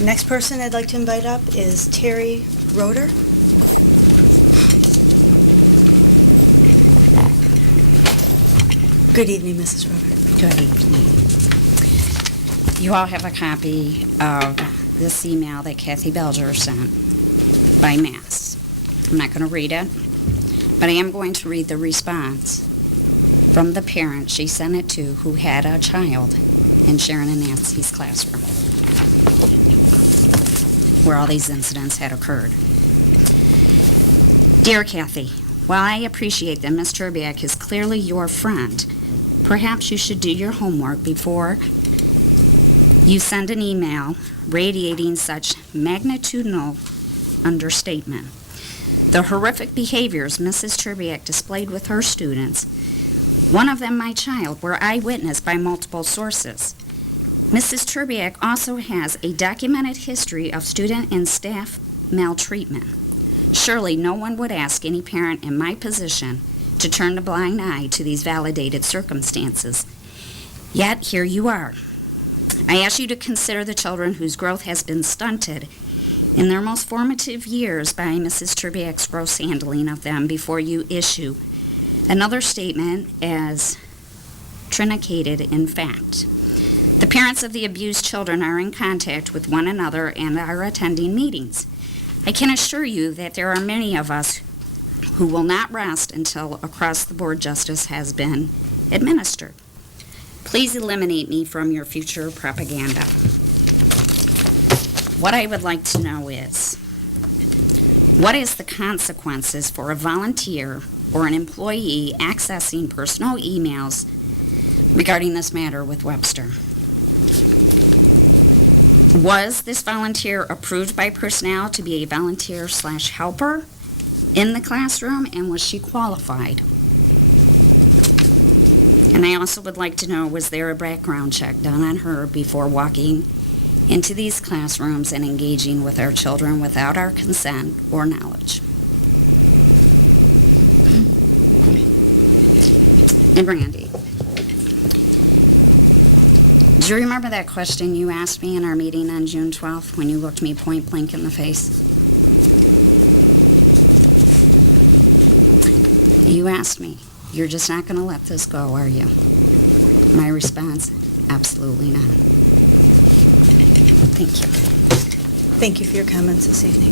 Next person I'd like to invite up is Terry Roeder. Good evening, Mrs. Roeder. Good evening. You all have a copy of this email that Kathy Belger sent by mass. I'm not going to read it, but I am going to read the response from the parent she sent it to who had a child in Sharon and Nancy's classroom, where all these incidents had occurred. Dear Kathy, while I appreciate that Ms. Terbiak is clearly your friend, perhaps you should do your homework before you send an email radiating such magnitudinal understatement. The horrific behaviors Mrs. Terbiak displayed with her students, one of them my child, were eyewitnessed by multiple sources. Mrs. Terbiak also has a documented history of student and staff maltreatment. Surely no one would ask any parent in my position to turn a blind eye to these validated circumstances. Yet here you are. I ask you to consider the children whose growth has been stunted in their most formative years by Mrs. Terbiak's gross handling of them before you issue another statement as truncated in fact. The parents of the abused children are in contact with one another and are attending meetings. I can assure you that there are many of us who will not rest until across-the-board justice has been administered. Please eliminate me from your future propaganda. What I would like to know is, what is the consequences for a volunteer or an employee accessing personal emails regarding this matter with Webster? Was this volunteer approved by personnel to be a volunteer/helper in the classroom, and was she qualified? And I also would like to know, was there a background check done on her before walking into these classrooms and engaging with our children without our consent or knowledge? And Randy, do you remember that question you asked me in our meeting on June 12th when you looked me point blank in the face? You asked me, you're just not going to let this go, are you? My response, absolutely not. Thank you. Thank you for your comments this evening.